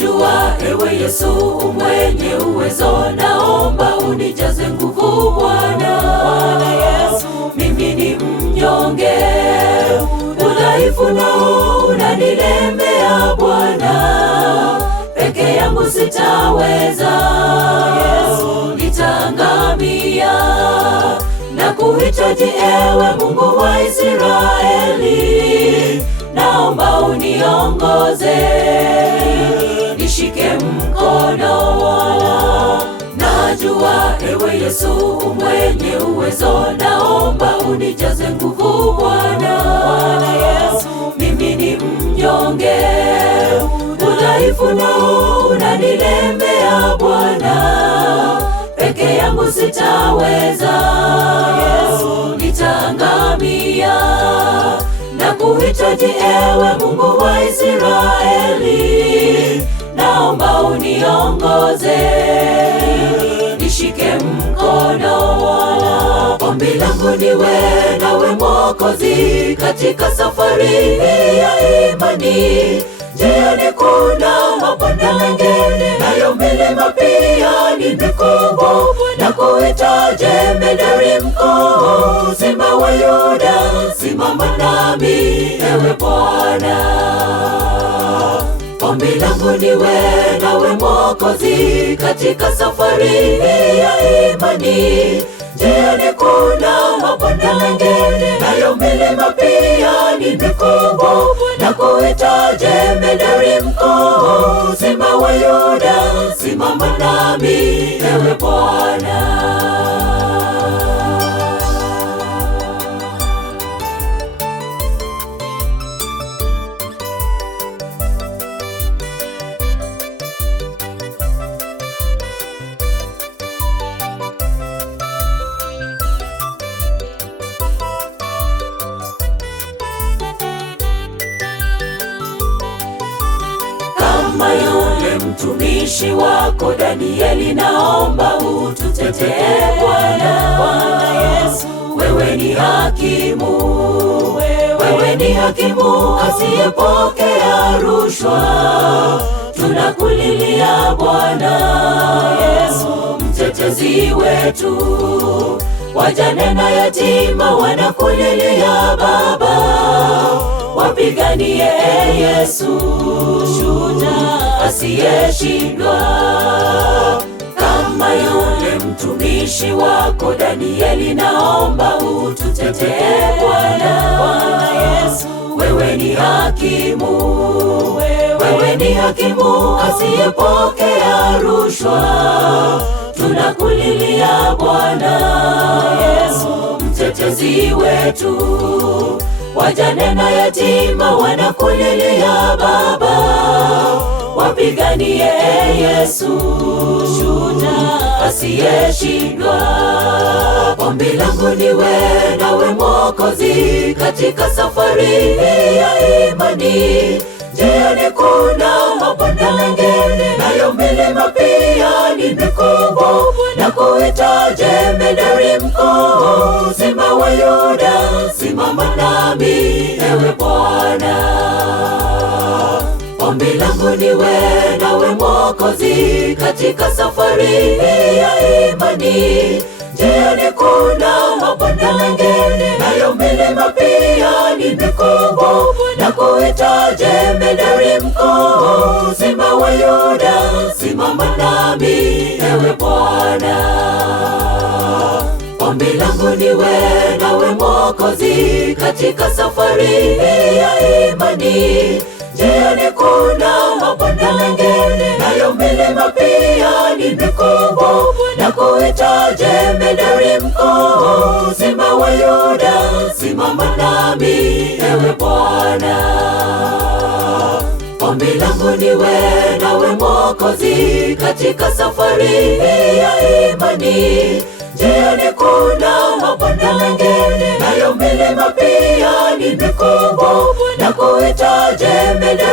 Najua ewe Yesu mwenye uwezo, naomba unijaze nguvu Bwana. Mimi ni mnyonge, udhaifu nao unanilemea Bwana, peke yangu sitaweza, nitaangamia. Na kuhitaji ewe Mungu wa Israeli, naomba uniongoze, nishike mkono. Najua ewe Yesu mwenye uwezo, naomba unijaze nguvu Bwana. Mimi ni mnyonge, udhaifu nao unanilemea Bwana, peke yangu sitaweza, nitaangamia. Na kuhitaji ewe Mungu wa Israeli, naomba uniongoze, nishike mkono. Ombi langu niwe nawe Mwokozi katika safari ya imani. Njiani kuna mabonde mengi, nayo milima pia ni mikubwa. Nakuhitaji jemedari mkuu, Simba wa Yuda, simama nami ewe Bwana. Ombi langu niwe nawe Mwokozi katika safari ya imani. Njiani kuna mabonde mengi, nayo milima pia ni mikubwa. Nakuhitaji jemedari mkuu, Simba wa Yuda, simama nami ewe Bwana. Kama yule mtumishi wako Danieli, naomba ututetee Bwana. Wewe ni hakimu, wewe ni hakimu asiyepokea rushwa. Tunakulilia Bwana, mtetezi wetu. Wajane na yatima wanakulilia Baba, wapiganie Yesu, shujaa asiyeshindwa. Kama yule mtumishi wako Danieli, naomba ututetee Bwana. Wewe ni hakimu, wewe ni hakimu asiyepokea rushwa. Tunakulilia Bwana, mtetezi wetu. Wajane na yatima wanakulilia Baba, wapiganie Yesu, shujaa asiyeshindwa. Ombi langu niwe nawe Mwokozi katika safari ya imani. Njiani kuna mabonde mengi, nayo milima pia ni mikubwa. Nakuhitaji jemedari mkuu, Simba wa Yuda, simama nami ewe Bwana. Ombi langu niwe nawe Mwokozi katika safari ya imani. Njiani kuna mabonde mengi, nayo milima pia ni mikubwa. Nakuhitaji jemedari mkuu, Simba wa Yuda, simama nami ewe Bwana. Ombi langu niwe nawe Mwokozi katika safari ya imani. Njiani kuna mabonde mengi, nayo milima pia ni mikubwa. Nakuhitaji jemedari mkuu, Simba wa Yuda, simama nami ewe Bwana. Ombi langu niwe nawe Mwokozi katika safari ya imani. Njiani kuna mabonde mengi, nayo milima pia ni mikubwa. Nakuhitaji jemedari